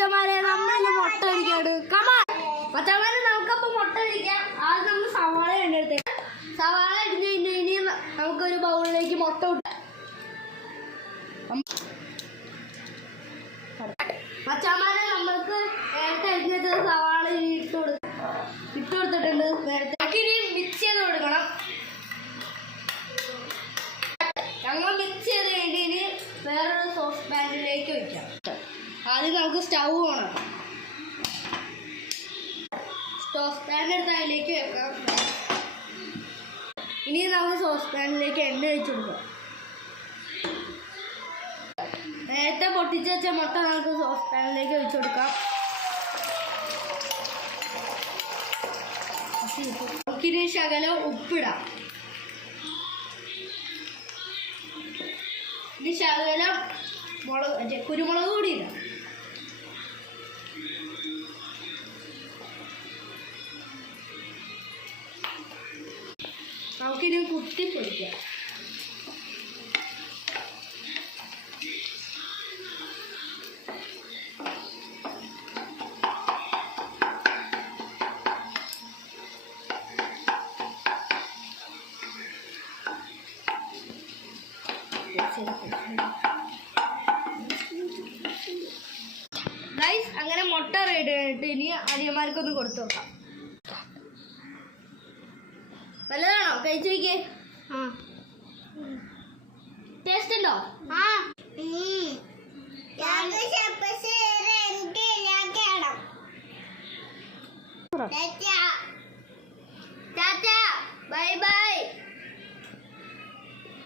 മച്ചന്മാരെ നമ്മളിന്ന് മുട്ട അടിക്കാണ്. മച്ചന്മാരെ നമുക്കപ്പോൾ മുട്ട അടിക്കാം. ആദ്യം നമ്മൾ സവാള എണ്ണ സവാള അടിഞ്ഞ് കഴിഞ്ഞ് നമുക്കൊരു ബൗളിലേക്ക് മുട്ട മച്ചന്മാരെ നമ്മൾക്ക് നേരത്തെ അരിഞ്ഞ സവാള ഇട്ട് കൊടുത്തിട്ടുണ്ട്. നേരത്തെ ഇനി മിക്സ് ചെയ്ത് കൊടുക്കണം. ഞങ്ങൾ മിക്സ് ചെയ്ത് കഴിഞ്ഞ് വേറൊരു സോസ് പാനിലേക്ക് വയ്ക്കാം. ആദ്യം നമുക്ക് സ്റ്റൗ വേണം. സോസ് പാൻ എടുത്ത് അതിലേക്ക് വെക്കാം. ഇനി നമുക്ക് സോസ് പാനിലേക്ക് എണ്ണ ഒഴിച്ചു കൊടുക്കാം. നേരത്തെ പൊട്ടിച്ച് വെച്ച മുട്ട നമുക്ക് സോസ് പാനിലേക്ക് ഒഴിച്ചു കൊടുക്കാം. നമുക്കിനി ശകലം ഉപ്പിടാം. ഇനി ശകലം കുരുമുളക് കൂടി ഇടാം. നമുക്കിനി കുത്തി പൊടിക്കാം. അങ്ങനെ മുട്ട റെഡി ആയിട്ട് ഇനി അനിയന്മാർക്കൊന്ന് കൊടുത്തു നോക്കാം. നല്ലതാണോ? കഴിച്ചു നോക്കിയേ. ടേസ്റ്റ് ഉണ്ടോ?